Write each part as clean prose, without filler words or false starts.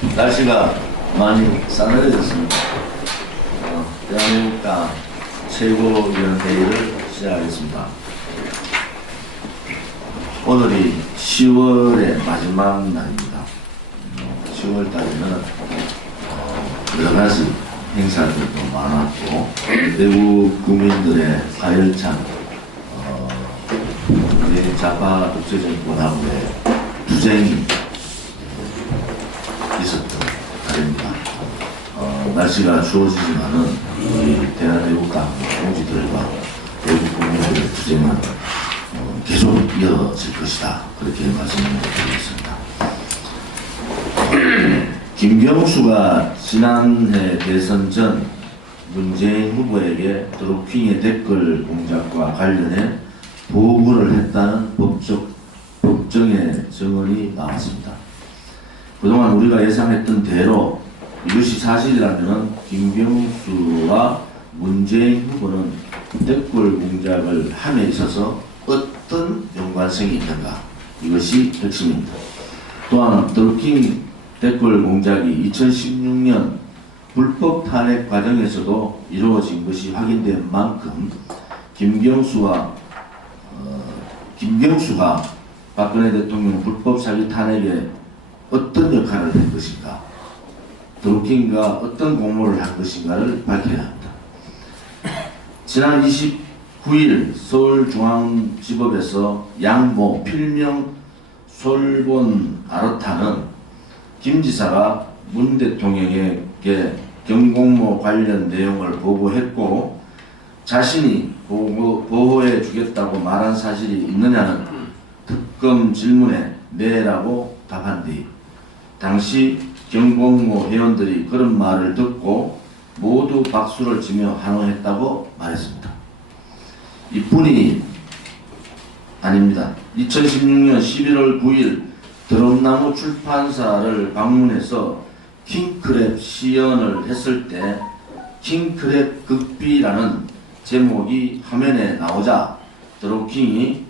날씨가 많이 싸늘해졌습니다. 대한민국당 최고위원회의를 시작하겠습니다. 오늘이 10월의 마지막 날입니다. 10월 달에는 여러 가지 행사들도 많았고 외국 국민들의 가열찬 좌파 독재정권하고의 투쟁이 있었던 달입니다. 날씨가 추워지지만은 우리 대한애국당 동지들과 외국 국민들의 투쟁은 계속 이어질 것이다. 그렇게 말씀을 드리겠습니다. 김경수가 지난해 대선 전 문재인 후보에게 드루킹의 댓글 공작과 관련해 보고를 했다는 법정의 증언이 나왔습니다. 그동안 우리가 예상했던 대로 이것이 사실이라면 김경수와 문재인 후보는 댓글 공작을 함에 있어서 어떤 연관성이 있는가, 이것이 핵심입니다. 또한 드루킹 댓글 공작이 2016년 불법 탄핵 과정에서도 이루어진 것이 확인된 만큼 김경수가 박근혜 대통령 불법 사기 탄핵에 어떤 역할을 한 것인가, 드루킹과 어떤 공모를 한 것인가를 밝혀야 합니다. 지난 29일 서울중앙지법에서 양모 필명 솔본 아르타는 김 지사가 문 대통령에게 경공모 관련 내용을 보고했고 자신이 보호해 주겠다고 말한 사실이 있느냐는 특검 질문에 네라고 답한 뒤 당시 경공모 회원들이 그런 말을 듣고 모두 박수를 치며 환호했다고 말했습니다. 이뿐이 아닙니다. 2016년 11월 9일 드럼나무 출판사를 방문해서 킹크랩 시연을 했을 때 킹크랩 극비라는 제목이 화면에 나오자 드루킹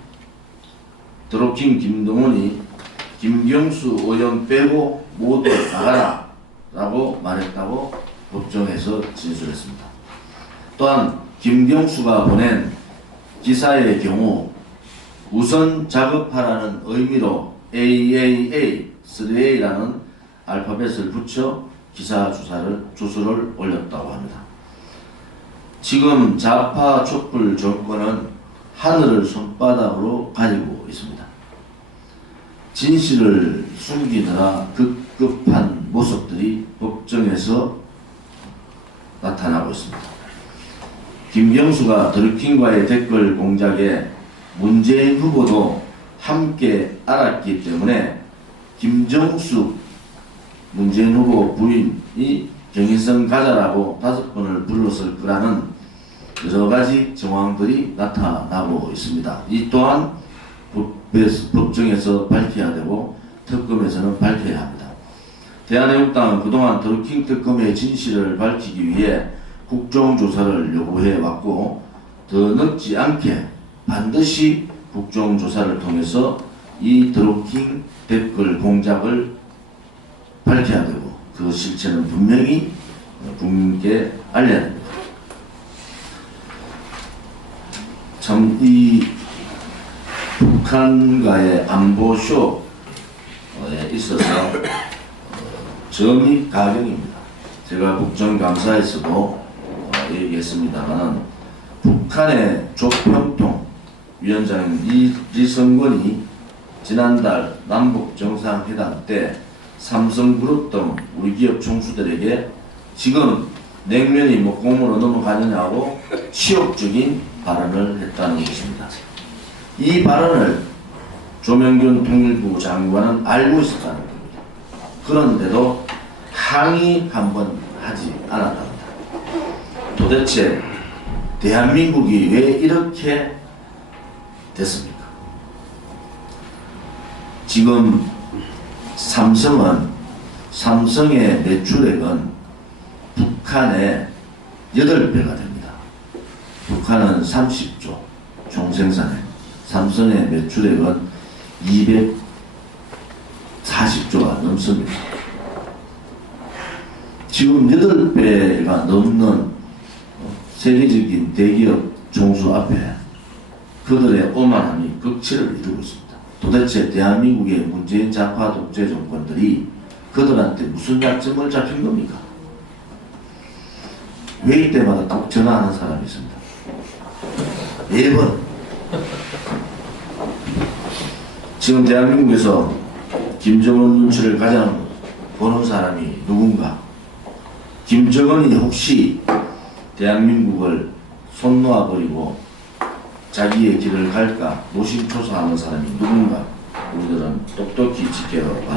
김동훈이 김경수 의원 빼고 모두 나가라 라고 말했다고 법정에서 진술했습니다. 또한 김경수가 보낸 기사의 경우 우선 작업하라는 의미로 AAA, 3A라는 알파벳을 붙여 기사 주소를 올렸다고 합니다. 지금 좌파 촛불 정권은 하늘을 손바닥으로 가리고 있습니다. 진실을 숨기느라 급급한 모습들이 법정에서 나타나고 있습니다. 김경수가 드루킹과의 댓글 공작에 문재인 후보도 함께 알았기 때문에 김정숙 문재인 후보 부인이 경인선 가자라고 5번을 불렀을 거라는 여러 가지 정황들이 나타나고 있습니다. 이 또한 법정에서 밝혀야 되고 특검에서는 밝혀야 합니다. 대한애국당은 그동안 드루킹 특검의 진실을 밝히기 위해 국정조사를 요구해 왔고 더 늦지 않게 반드시 국정조사를 통해서 이 드루킹 댓글 공작을 밝혀야 되고 그 실체는 분명히 국민께 알려야 됩니다. 참 이 북한과의 안보쇼에 있어서 점이 가경입니다. 제가 국정감사에서도 얘기했습니다만 북한의 조평통 위원장인 리성건이 지난달 남북정상회담 때 삼성그룹 등 우리 기업 총수들에게 지금 냉면이 목공으로 넘어가느냐고 치욕적인 발언을 했다는 것입니다. 이 발언을 조명균 통일부 장관은 알고 있었다는 겁니다. 그런데도 항의 한번 하지 않았답니다. 도대체 대한민국이 왜 이렇게 됐습니까? 지금 삼성의 매출액은 북한의 8배가 됩니다. 북한은 30조 총생산액, 삼성의 매출액은 240조가 넘습니다. 지금 8배가 넘는 세계적인 대기업 총수 앞에 그들의 오만함이 극치를 이루고 있습니다. 도대체 대한민국의 문재인 좌파 독재 정권들이 그들한테 무슨 약점을 잡힌 겁니까? 회의 때마다 꼭 전화하는 사람이 있습니다. 4번. 지금 대한민국에서 김정은 눈치를 가장 보는 사람이 누군가? 김정은이 혹시 대한민국을 손 놓아버리고 자기의 길을 갈까 노심초사하는 사람이 누군가? 우리들은 똑똑히 지켜야 합니다.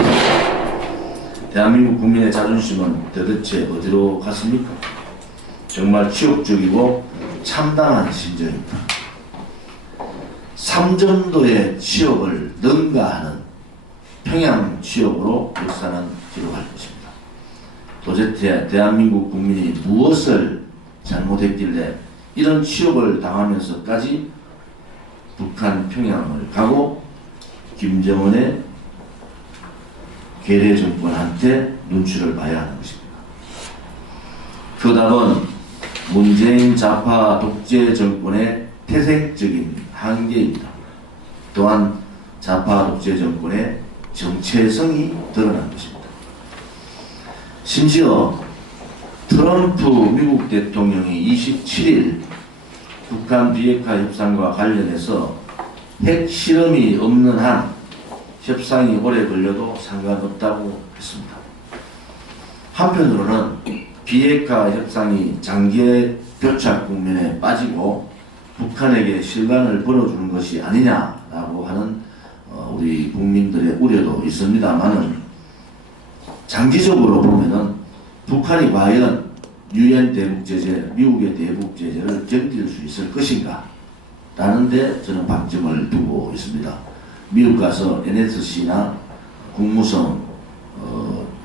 대한민국 국민의 자존심은 도대체 어디로 갔습니까? 정말 치욕적이고 참담한 심정입니다. 3점도의 치욕을 능가하는 평양 치욕으로 역사는 기록할 것입니다. 도대체 대한민국 국민이 무엇을 잘못했길래 이런 치욕을 당하면서까지 북한 평양을 가고 김정은의 괴뢰 정권한테 눈치를 봐야 하는 것입니다. 그 답은 문재인 좌파 독재 정권의 태생적인 한계입니다. 또한 좌파 독재 정권의 정체성이 드러난 것입니다. 심지어 트럼프 미국 대통령이 27일 북한 비핵화 협상과 관련해서 핵 실험이 없는 한 협상이 오래 걸려도 상관없다고 했습니다. 한편으로는 비핵화 협상이 장기 교착 국면에 빠지고 북한에게 실간을 벌어주는 것이 아니냐라고 하는 우리 국민들의 우려도 있습니다만은 장기적으로 보면은 북한이 과연 유엔 대북 제재, 미국의 대북 제재를 견딜 수 있을 것인가? 라는 데 저는 방점을 두고 있습니다. 미국 가서 NSC나 국무성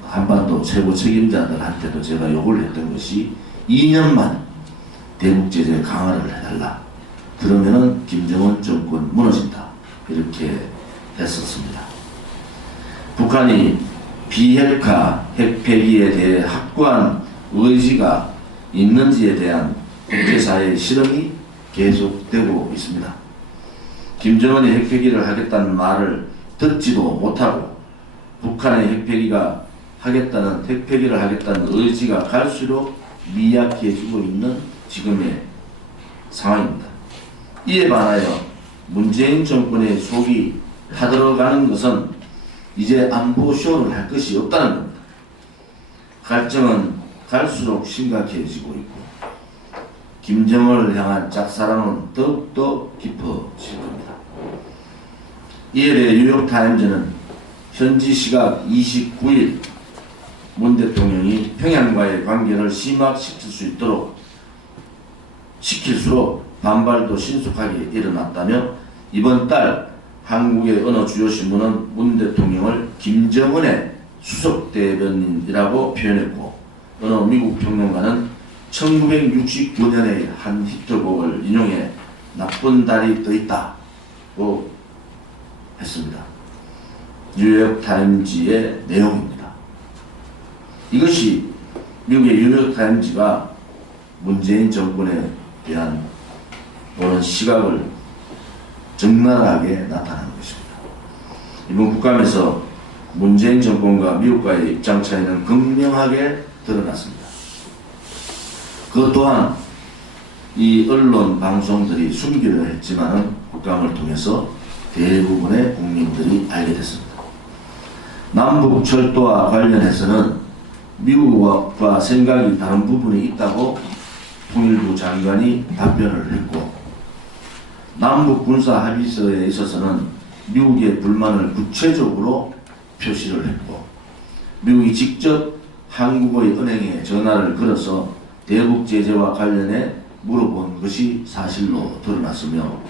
한반도 최고 책임자들한테도 제가 요구를 했던 것이 2년만 대북 제재 강화를 해달라. 그러면은 김정은 정권 무너진다. 이렇게 했었습니다. 북한이 비핵화 핵폐기에 대해 확고한 의지가 있는지에 대한 국제사회의 실험이 계속되고 있습니다. 김정은이 핵폐기를 하겠다는 말을 듣지도 못하고 북한의 핵폐기를 하겠다는 의지가 갈수록 미약해지고 있는 지금의 상황입니다. 이에 반하여 문재인 정권의 속이 타들어가는 것은 이제 안보쇼를 할 것이 없다는 겁니다. 갈증은 갈수록 심각해지고 있고 김정은을 향한 짝사랑은 더욱더 깊어질 겁니다. 이에 대해 뉴욕타임즈는 현지 시각 29일 문 대통령이 평양과의 관계를 시킬수록 반발도 신속하게 일어났다며 이번 달 한국의 어느 주요 신문은 문 대통령을 김정은의 수석대변인이라고 표현했고 어느 미국 평론가는 1969년의 한 히트곡을 인용해 나쁜 달이 떠 있다고 했습니다. 뉴욕타임즈의 내용입니다. 이것이 미국의 뉴욕타임즈가 문재인 정권에 대한 보는 시각을 적나라하게 나타나는 것입니다. 이번 국감에서 문재인 정권과 미국과의 입장 차이는 극명하게 드러났습니다. 그 또한 이 언론 방송들이 숨기려 했지만은 국감을 통해서 대부분의 국민들이 알게 됐습니다. 남북 철도와 관련해서는 미국과 생각이 다른 부분이 있다고 통일부 장관이 답변을 했고 남북 군사 합의서에 있어서는 미국의 불만을 구체적으로 표시를 했고 미국이 직접 한국의 은행에 전화를 걸어서 대북 제재와 관련해 물어본 것이 사실로 드러났으며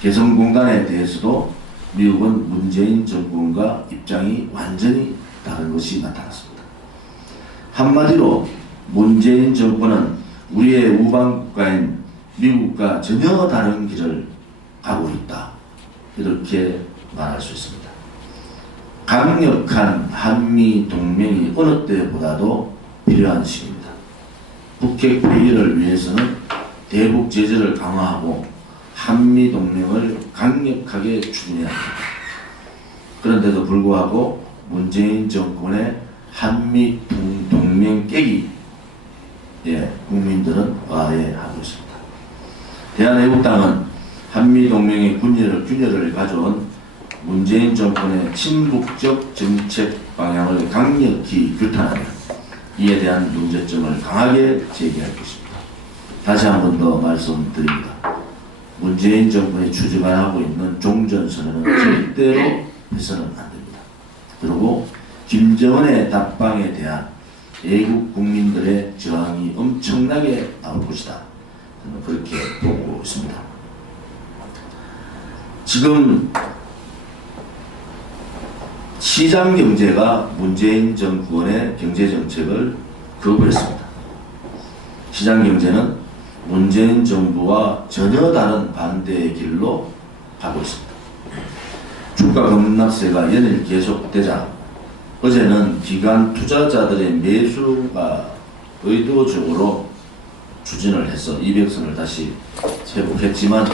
개성공단에 대해서도 미국은 문재인 정권과 입장이 완전히 다른 것이 나타났습니다. 한마디로 문재인 정권은 우리의 우방국가인 미국과 전혀 다른 길을 가고 있다. 이렇게 말할 수 있습니다. 강력한 한미 동맹이 어느 때보다도 필요한 시기입니다. 북핵 폐기를 위해서는 대북 제재를 강화하고 한미 동맹을 강력하게 추진해야 합니다. 그런데도 불구하고 문재인 정권의 한미 동맹 깨기에 국민들은 와해하고 있습니다. 대한애국당은 한미 동맹의 균열을 가져온 문재인 정권의 친북적 정책 방향을 강력히 규탄하며 이에 대한 문제점을 강하게 제기할 것입니다. 다시 한 번 더 말씀드립니다. 문재인 정권이 추진하고 있는 종전선언은 절대로 해서는 안 됩니다. 그리고 김정은의 답방에 대한 애국 국민들의 저항이 엄청나게 나올 것이다. 저는 그렇게 보고 있습니다. 지금 시장경제가 문재인 정권의 경제정책을 거부했습니다. 시장경제는 문재인 정부와 전혀 다른 반대의 길로 가고 있습니다. 주가 급락세가 연일 계속되자 어제는 기관 투자자들의 매수가 의도적으로 추진을 해서 200선을 다시 회복했지만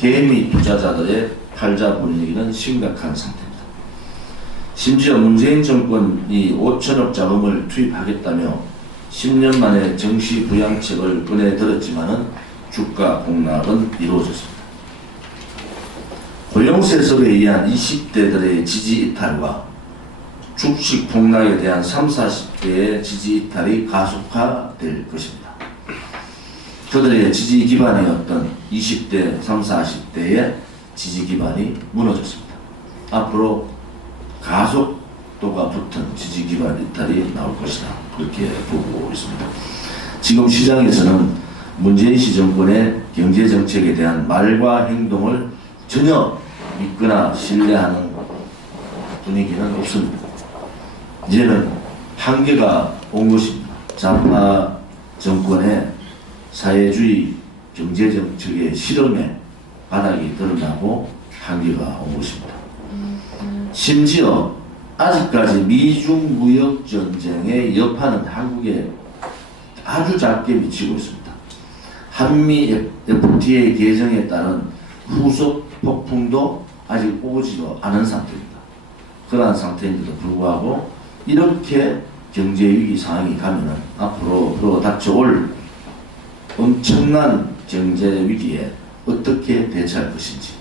개미 투자자들의 팔자 분위기는 심각한 상태입니다. 심지어 문재인 정권이 5천억 자금을 투입하겠다며 10년 만에 정시 부양책을 꺼내들었지만은 주가 폭락은 이루어졌습니다. 고용세습에 의한 20대들의 지지 이탈과 주식 폭락에 대한 30, 40대의 지지 이탈이 가속화될 것입니다. 그들의 지지 기반이었던 20대, 30, 40대의 지지 기반이 무너졌습니다. 앞으로 가속도가 붙은 지지 기반 이탈이 나올 것이다. 그렇게 보고 있습니다. 지금 시장에서는 문재인 시 정권의 경제정책에 대한 말과 행동을 전혀 믿거나 신뢰하는 분위기는 없습니다. 이제는 한계가 온 것입니다. 좌파 정권의 사회주의 경제정책의 실험에 바닥이 드러나고 한계가 온 것입니다. 심지어 아직까지 미중 무역 전쟁의 여파는 한국에 아주 작게 미치고 있습니다. 한미 FTA 개정에 따른 후속 폭풍도 아직 오지도 않은 상태입니다. 그러한 상태인데도 불구하고 이렇게 경제위기 상황이 가면은 앞으로 닥쳐올 엄청난 경제위기에 어떻게 대처할 것인지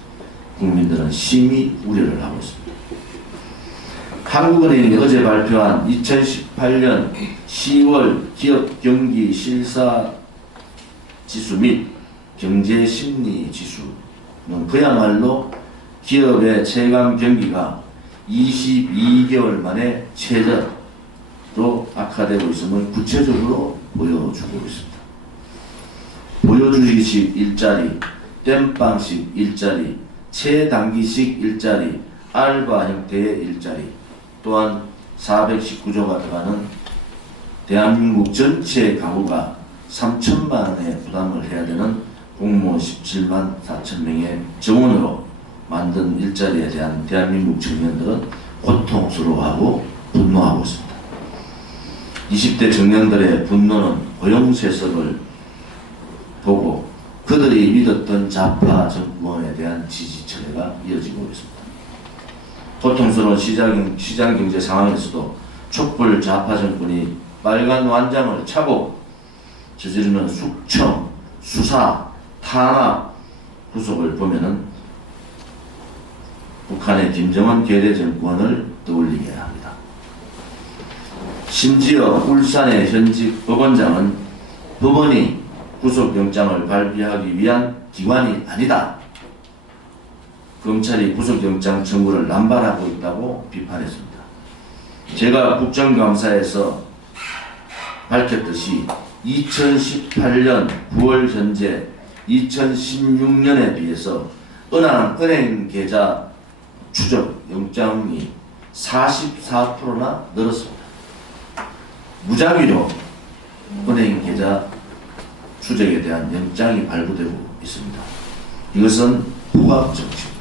국민들은 심히 우려를 하고 있습니다. 한국은행이 어제 발표한 2018년 10월 기업 경기 실사 지수 및 경제 심리 지수는 그야말로 기업의 체감 경기가 22개월 만에 최저로 악화되고 있음을 구체적으로 보여주고 있습니다. 보여주기식 일자리, 땜빵식 일자리, 최단기식 일자리, 알바 형태의 일자리, 또한 419조가 들어가는 대한민국 전체 가구가 3천만 원의 부담을 해야 되는 공무원 17만 4천 명의 정원으로 만든 일자리에 대한 대한민국 청년들은 고통스러워하고 분노하고 있습니다. 20대 청년들의 분노는 고용세습을 보고 그들이 믿었던 좌파 정권에 대한 지지 철회가 이어지고 있습니다. 고통스러운 시장 경제 상황에서도 촛불 좌파 정권이 빨간 완장을 차고 저지르는 숙청, 수사, 탄압, 구속을 보면은 북한의 김정은 괴뢰 정권을 떠올리게 합니다. 심지어 울산의 현직 법원장은 법원이 구속영장을 발부하기 위한 기관이 아니다. 검찰이 구속영장 청구를 남발하고 있다고 비판했습니다. 제가 국정감사에서 밝혔듯이 2018년 9월 현재 2016년에 비해서 은행 계좌 추적 영장이 44%나 늘었습니다. 무작위로 은행 계좌 추적에 대한 영장이 발부되고 있습니다. 이것은 포갑 정치입니다.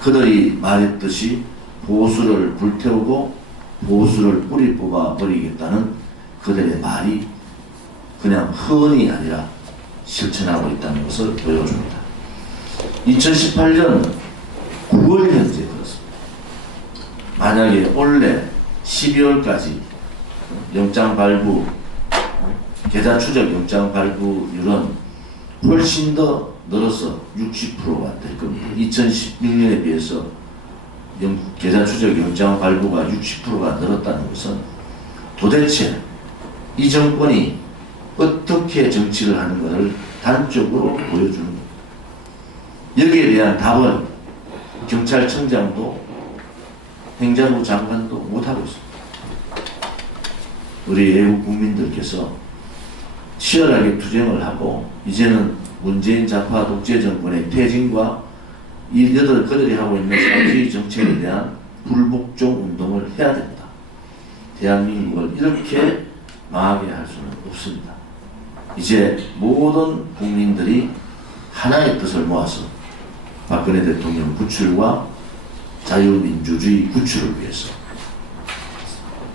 그들이 말했듯이 보수를 불태우고 보수를 뿌리 뽑아 버리겠다는 그들의 말이 그냥 허언이 아니라 실천하고 있다는 것을 보여줍니다. 2018년 9월 현재 그렇습니다. 만약에 올해 12월까지 영장 발부, 계좌 추적 영장 발부율은 훨씬 더 늘어서 60%가 될 겁니다. 2016년에 비해서 계좌 추적 영장 발부가 60%가 늘었다는 것은 도대체 이 정권이 어떻게 정치를 하는 것을 단적으로 보여주는 겁니다. 여기에 대한 답은 경찰청장도 행자부 장관도 못하고 있습니다. 우리 외국 국민들께서 치열하게 투쟁을 하고 이제는 문재인 좌파 독재 정권의 퇴진과 그들이 하고 있는 사회주의 정책에 대한 불복종 운동을 해야 된다. 대한민국을 이렇게 망하게 할 수는 없습니다. 이제 모든 국민들이 하나의 뜻을 모아서 박근혜 대통령 구출과 자유민주주의 구출을 위해서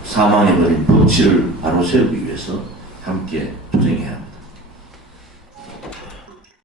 사망해버린 법치를 바로 세우기 위해서 함께 투쟁해야 합니다.